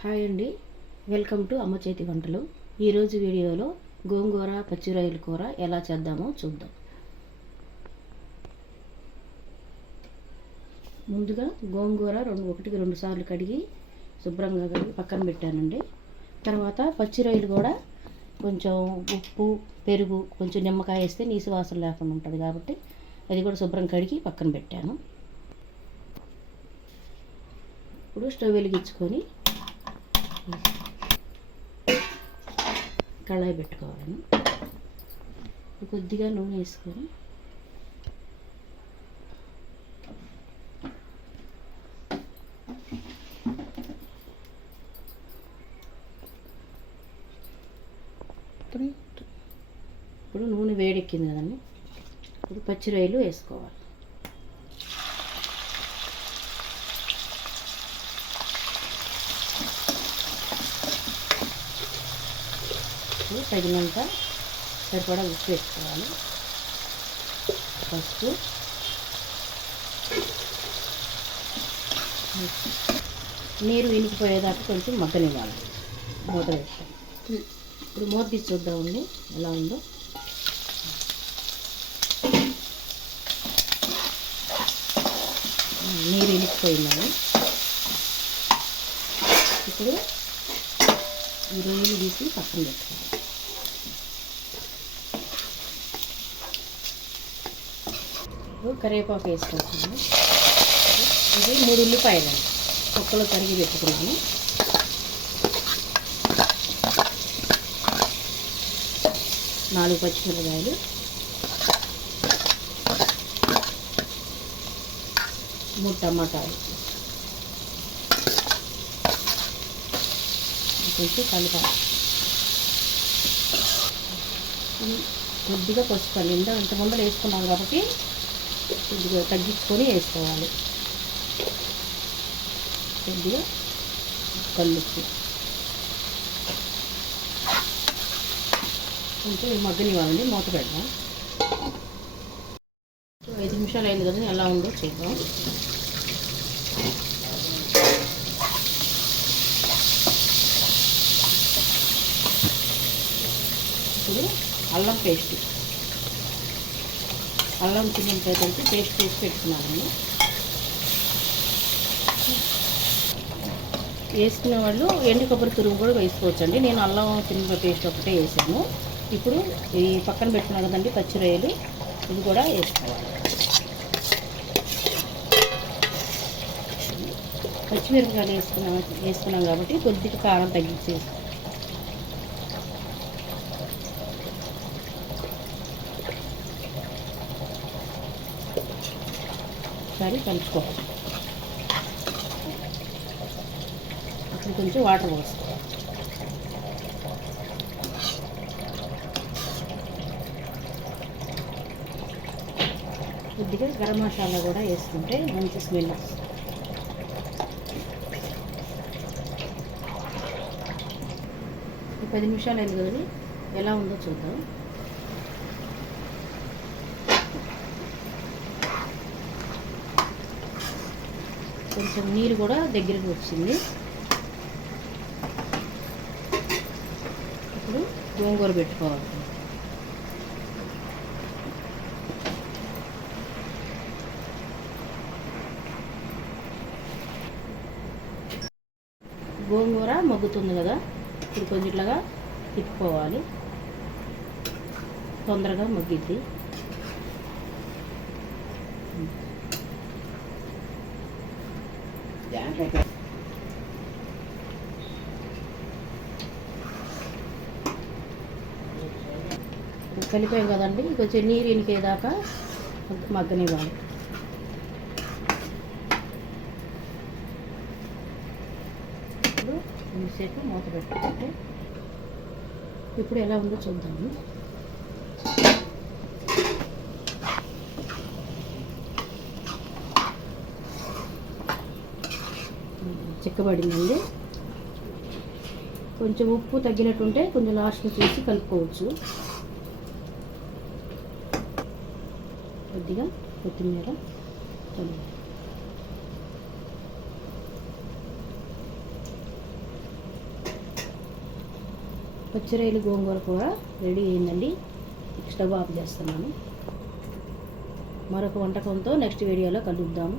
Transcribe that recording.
Hi అండి. Welcome to అమ్మ చేతి వంటలు. ఈరోజు వీడియోలో గోంగూర పచ్చిరొయ్యల కూర ఎలా చేద్దామో చూద్దాం. ముందుగా గోంగూర రెండు ఒకటికి రెండు సార్లు కడిగి శుభ్రంగా కడిగి పక్కన పెట్టానండి. తర్వాత పచ్చిరొయ్యలు కూడా కొంచెం ఉప్పు పెరుగు కొంచెం నిమ్మకాయ వేస్తే నీసు వాసన లేకుండా ఉంటుంది కాబట్టి అది కూడా శుభ్రం కడిగి పక్కన పెట్టాను. ఇప్పుడు స్టవ్ వెలిగించుకొని కళాయి పెట్టుకోవాలి. కొద్దిగా నూనె వేసుకొని ఇప్పుడు నూనె వేడెక్కింది కదండి. ఇప్పుడు పచ్చి రొయ్యలు వేసుకోవాలి ఇప్పుడు తగినంత సరిపడా ఉప్పు వేసుకోవాలి. పసుపు నీరు వినికిపోయేదాకా కొంచెం మగ్గనివ్వాలి. మూత వేస్తాం ఇప్పుడు మూత తీసి చూద్దామండి ఎలా ఉందో. నీరు ఇనికిపోయిందండి. ఇప్పుడు ఈ రొయ్యలు తీసి పక్కన పెట్టుకోవాలి. కరివేపాకు వేసుకుంటున్నాను. ఇది మూడు ఉల్లిపాయలు. కుక్కలు తరిగి పెట్టుకున్నాను. నాలుగు పచ్చిమిరపకాయలు. మూడు టమాటాలు. కొంచెం కలపాలి. కొద్దిగా పసుపు అండి. ఇంత ముందర వేసుకున్నాం కాబట్టి కొద్దిగా తగ్గించుకొని వేసుకోవాలి. కొద్దిగా కల్లుప్పు. కొంచెం మగ్గనివ్వాలండి మూత పెడదాం. ఐదు నిమిషాలు అయింది కదా ఎలా ఉందో చేద్దాం. ఇప్పుడు అల్లం పేస్ట్. అల్లం చిన్న కలిపి పేస్ట్ చేసి పెట్టుకున్నారండి వేసుకునే వాళ్ళు ఎండు కొబ్బరి తురుగు కూడా వేసుకోవచ్చండి. నేను అల్లం చిన్న పేస్ట్ ఒకటే వేసాను. ఇప్పుడు ఈ పక్కన పెట్టుకున్నాను కదండి పచ్చి రొయ్యలు ఇది కూడా వేసుకోవాలి. పచ్చిమిరపకాయలు వేసుకున్నాం వేసుకున్నాం కాబట్టి కొద్దిగా కారం తగ్గించేసి ఒకసారి కలుపుకోవాలి అప్పుడు కొంచెం వాటర్ పోసుకోవాలి కొద్దిగా గరం మసాలా కూడా వేసుకుంటే మంచి స్మెల్ వస్తుంది. పది నిమిషాలు అయింది కదండి? ఎలా ఉందో చూద్దాం. కొంచెం నీరు కూడా దగ్గరికి వచ్చింది. ఇప్పుడు గోంగూర పెట్టుకోవాలి. గోంగూర మగ్గుతుంది కదా ఇప్పుడు కొంచెం ఇట్లాగా తిప్పుకోవాలి. తొందరగా మగ్గిద్ది. కలిపాం కదండి కొంచెం నీరు ఇనికేదాకా మగ్గనివ్వాలి ఇప్పుడు కొంచెంసేపు మూత పెట్టుకుంటే ఇప్పుడు ఎలా ఉందో చూద్దాము. చిక్కబడిందండి. కొంచెం ఉప్పు తగ్గినట్టుంటే కొంచెం లాస్ట్లో చూసి కలుపుకోవచ్చు. కొద్దిగా కొత్తిమీర చల్లి గోంగూర కూర రెడీ అయిందండి. స్టవ్ ఆఫ్ చేస్తున్నాను. మరొక వంటకంతో నెక్స్ట్ వీడియోలో కలుద్దాము